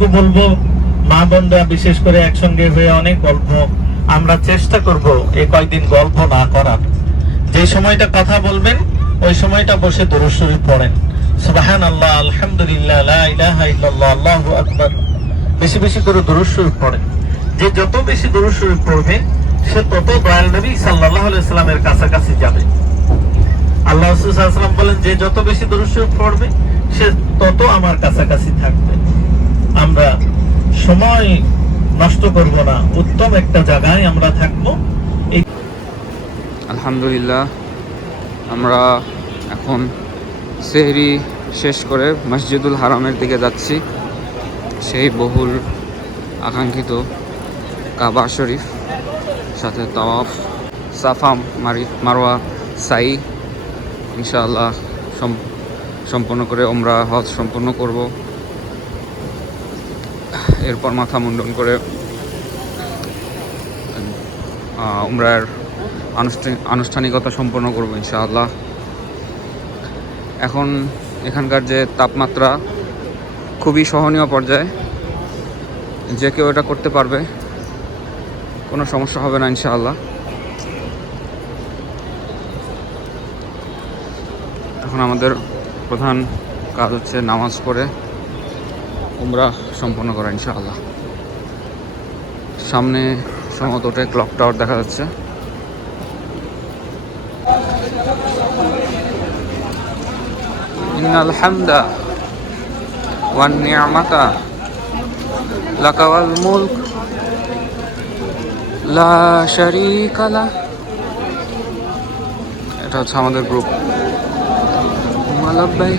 বলব, মা বোনরা বিশেষ করে একসঙ্গে হয়ে অনেক গল্প আমরা চেষ্টা করব এই কয়দিন গল্প না করার। যে সময়টা কথা বলবেন, ওই সময়টা বসে দরুদ পড়েন। সুবহান আল্লাহ আলহামদুলিল্লাহ আল্লাহু আকবার। বেশি বেশি করে দরুদ পড়েন। যে যত বেশি দরুদ শরীফ পড়বে, সে তত দয়াল নবী আলাইহি সাল্লামের কাছাকাছি যাবে। আল্লাহ সাল্লাম বলেন, যে যত বেশি দরুদ পড়বে, সে তত আমার কাছাকাছি থাকবে। আমরা সময় নষ্ট করব না, উত্তম একটা জায়গায় আমরা থাকব। আলহামদুলিল্লাহ, আমরা এখন সেহরি শেষ করে মসজিদুল হারামের দিকে যাচ্ছি। সেই বহুল আকাঙ্ক্ষিত কাবা শরীফ, সাথে তাওয়াফ, সাফা, মারি মারোয়া সাই, ইনশাআল্লাহ সম- সম্পন্ন করে আমরা হজ সম্পন্ন করব। এরপর মাথা মুন্ডন করে উমরার আনুষ্ঠানিক আনুষ্ঠানিকতা সম্পন্ন করব ইনশাআল্লাহ। এখন এখানকার যে তাপমাত্রা খুবই সহনীয় পর্যায়ে, যে কেউ এটা করতে পারবে, কোনো সমস্যা হবে না ইনশাআল্লাহ। এখন আমাদের প্রধান কাজ হচ্ছে নামাজ পড়ে। উমরা সম্পন্ন করা, ইনশাআল্লাহ। সামনে সম্ভবত ওটা ক্লক টাওয়ার দেখা যাচ্ছে। মুলক এটা হচ্ছে আমাদের গ্রুপ ভাই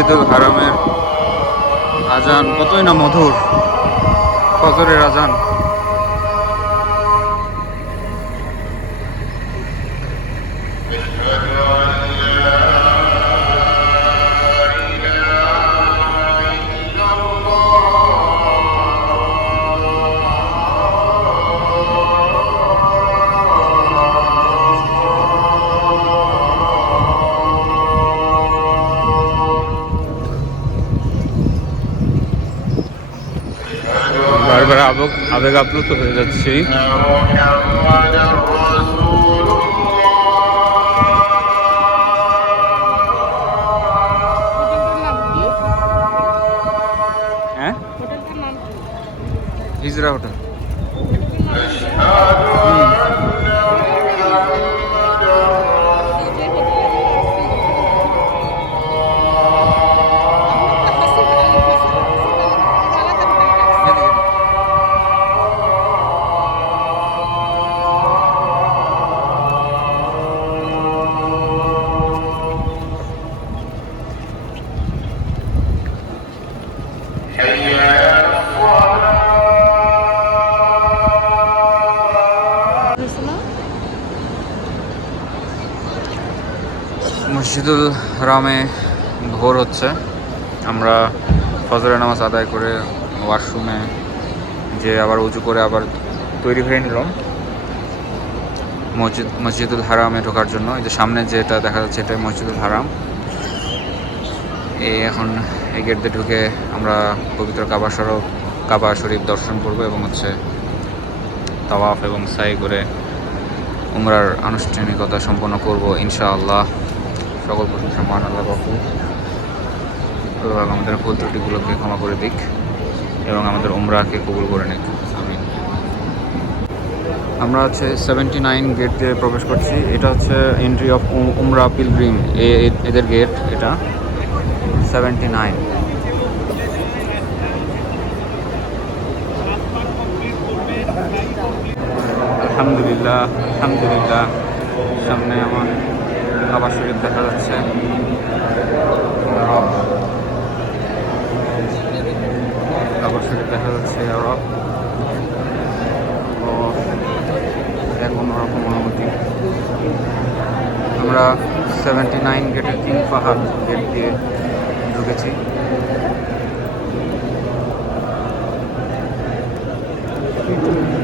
মসজিদুল হারামের আজান কতই না মধুর? ফজরের আজান। আবেগ আপ্লুত হয়ে যাচ্ছি। হ্যাঁ? হিজরা হোটেল। মসজিদুল হারামে ভোর হচ্ছে। আমরা ফজরের নামাজ আদায় করে ওয়াশরুমে যে আবার উঁচু করে আবার তৈরি হয়ে নিলাম। মসজিদ, মসজিদুল হারামে ঢোকার জন্য। এই যে সামনে যেটা দেখা যাচ্ছে এটাই মসজিদুল হারাম। এই এখন এই গেট দিয়ে ঢুকে আমরা পবিত্র কাবা সড়ক কাবা শরীফ দর্শন করব এবং হচ্ছে তাওয়াফ এবং সাই করে উমরার আনুষ্ঠানিকতা সম্পন্ন করব ইনশাআল্লাহ। সকল প্রশংসা মান আল্লাহ বাপু এবং আমাদের ভুল ত্রুটিগুলোকে ক্ষমা করে দিক এবং আমাদের উমরাকে কবুল করে নিক। আমরা হচ্ছে সেভেন্টি নাইন গেট দিয়ে প্রবেশ করছি। এটা হচ্ছে এন্ট্রি অফ উমরা পিলগ্রিম এদের গেট এটা সেভেন্টি নাইন আলহামদুলিল্লাহ আলহামদুলিল্লাহ, সামনে আমার কাবা শরীফ দেখা যাচ্ছে। কাবা শরীফ দেখা যাচ্ছে আরও ও এক অন্যরকম অনুভূতি। আমরা সেভেন্টি নাইন গেটের তিন পাহাড় গেট দিয়ে ঢুকেছি। আলমরা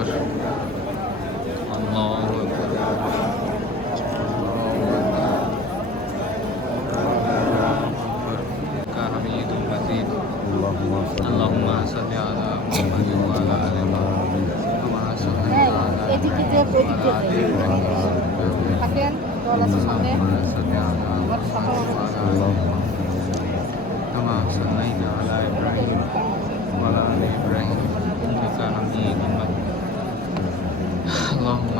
আল্লাহু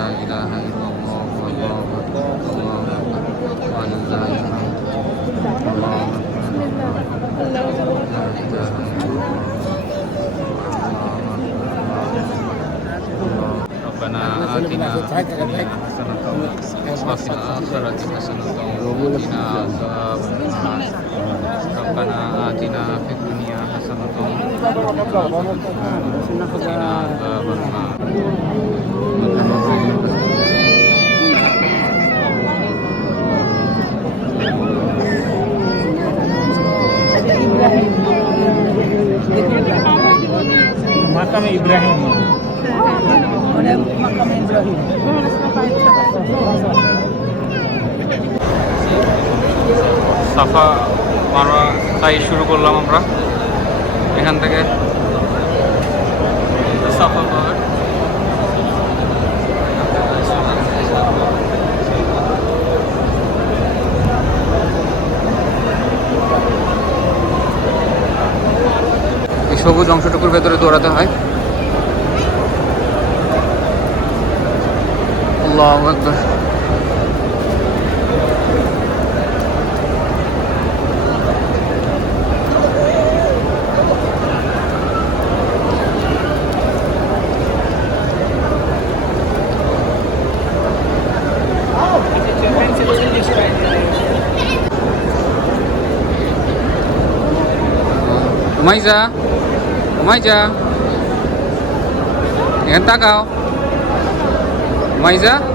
لا إله إلا الله والله أكبر الله أكبر ولله الحمد الله أكبر لا إله إلا الله ربنا آتنا في الدنيا حسنة وفي الآخرة حسنة وقنا عذاب النار ربنا آتنا في الدنيا حسنة وقنا عذاب النار সাফা মারোয়া তাই শুরু করলাম আমরা। এখান থেকে সবুজ অংশটুকুর ভেতরে দৌড়াতে হয়। আল্লাহু Umay siya Umay tak kau, takaw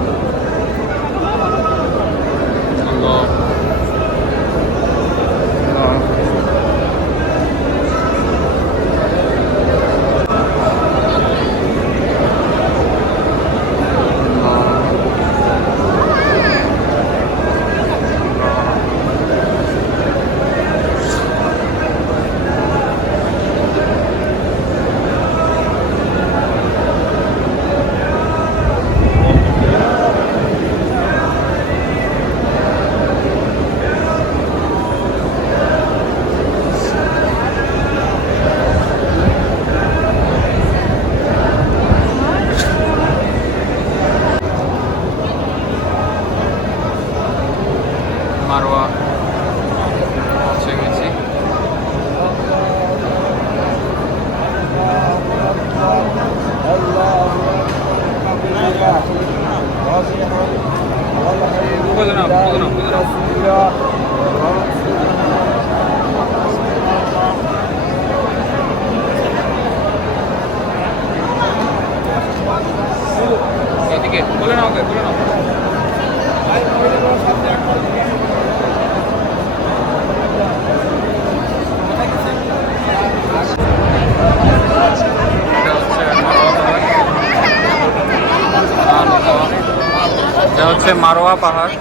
হচ্ছে মারোয়া পাহাড়।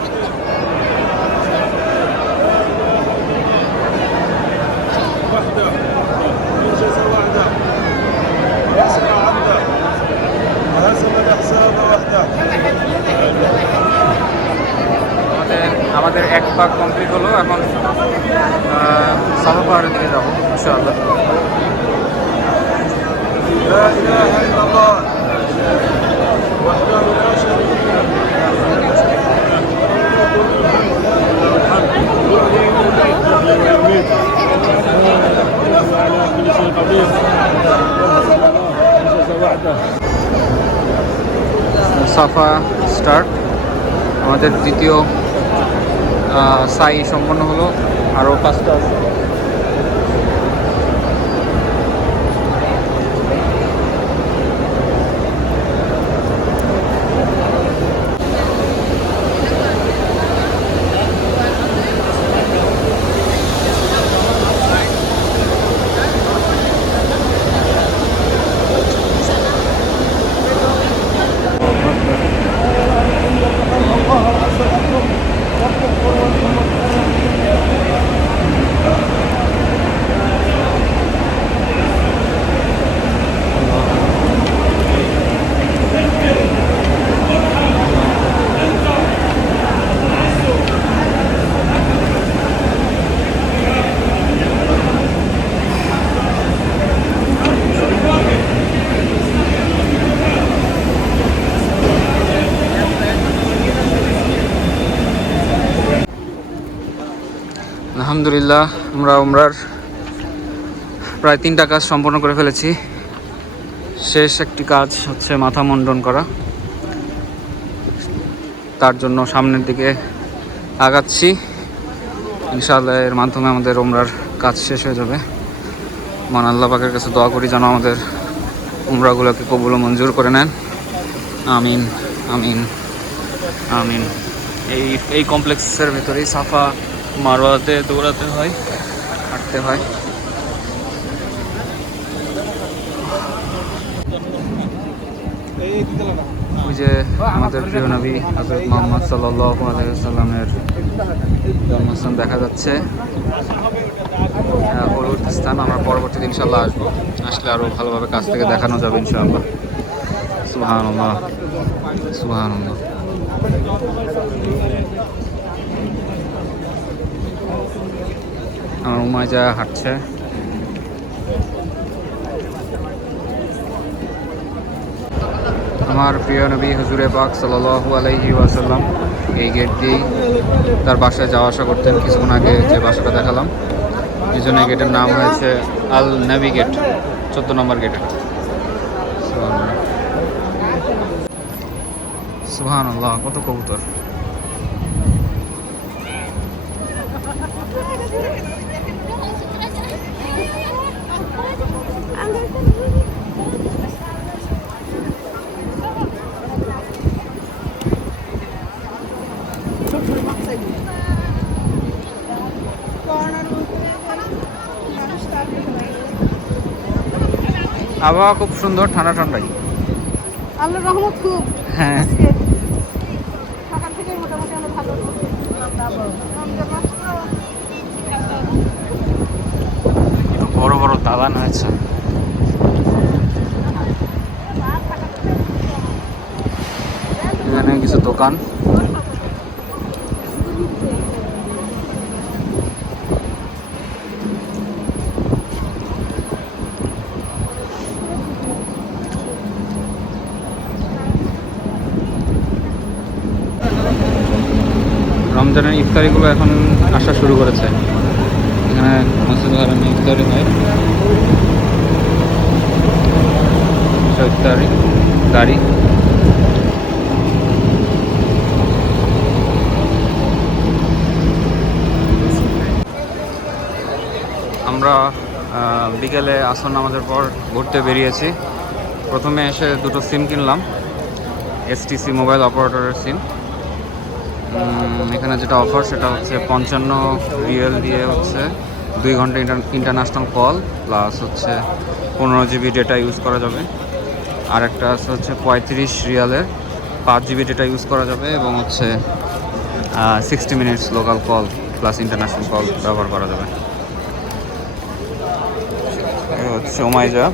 আমাদের এক পাক কমপ্লিট হলো এখন সাফা পাহাড়ের দিকে যাব, ইনশাআল্লাহ। সাফা স্টার্ট, আমাদের দ্বিতীয় সাই সম্পন্ন হলো আরও পাঁচটা আলহামদুলিল্লাহ, আমরা উমরার প্রায় তিনটা কাজ সম্পন্ন করে ফেলেছি। শেষ একটি কাজ হচ্ছে মাথা মুন্ডন করা। তার জন্য সামনের দিকে আগাচ্ছি। ইনশাআল্লাহ এর মাধ্যমে আমাদের উমরার কাজ শেষ হয়ে যাবে। মান আল্লাহ পাকের কাছে দোয়া করি যেন আমাদের উমরাগুলোকে কবুল মঞ্জুর করে নেন। আমিন আমিন আমিন। এই এই কমপ্লেক্সের ভেতরেই সাফা মারোয়াতে, দৌড়াতে হয়, হাঁটতে হয়। ওই যে আমাদের প্রিয় নবী হজরত মোহাম্মদ সাল্লাহ জন্মস্থান দেখা যাচ্ছে। হলুদ স্থান আমরা পরবর্তী দিন ইনশাল্লাহ আসব। আসলে আরও ভালোভাবে কাছ থেকে দেখানো যাবে ইনশাআল্লাহ। সুহান আল্লাহ সুহান আল্লাহ যা হাঁটছে। আমার প্রিয় নবী হুজুরে পাক সাল্লাল্লাহু আলাইহি ওয়াসাল্লাম এই গেট দিয়েই তার বাসায় যাওয়া আসা করতেন কিছুক্ষণ আগে যে বাসাটা দেখালাম। এই জন্য এই গেটের নাম হয়েছে আল নেভি গেট, চোদ্দ নম্বর গেটে। সুহান আল্লাহ কত কবুতর। আবহাওয়া খুব সুন্দর ঠান্ডা ঠান্ডাই। আল্লাহর রহমত খুব। হ্যাঁ। সকাল থেকে মোটামুটি আমরা ভালো বড় বড় দালান হয়েছে। এখানে কিছু দোকান। ইফতারিগুলো এখন আসা শুরু করেছে। এখানে মসজিদ হারামে ইফতারি হয়। ইফতারি গাড়ি আমরা বিকেলে আসন আমাদের পর ঘুরতে বেরিয়েছি। প্রথমে এসে দুটো সিম কিনলাম, এসটিসি মোবাইল অপারেটরের সিম। এখানে যেটা অফার সেটা হচ্ছে পঞ্চান্ন রিয়েল দিয়ে হচ্ছে দুই ঘণ্টা ইন্টারন্যাশনাল কল প্লাস হচ্ছে পনেরো জিবি ডেটা ইউজ করা যাবে। আর একটা আছে হচ্ছে পঁয়ত্রিশ রিয়ালের পাঁচ জিবি ডেটা ইউজ করা যাবে এবং হচ্ছে sixty minutes local call plus international call ব্যবহার করা যাবে। হচ্ছে ওমাইজা।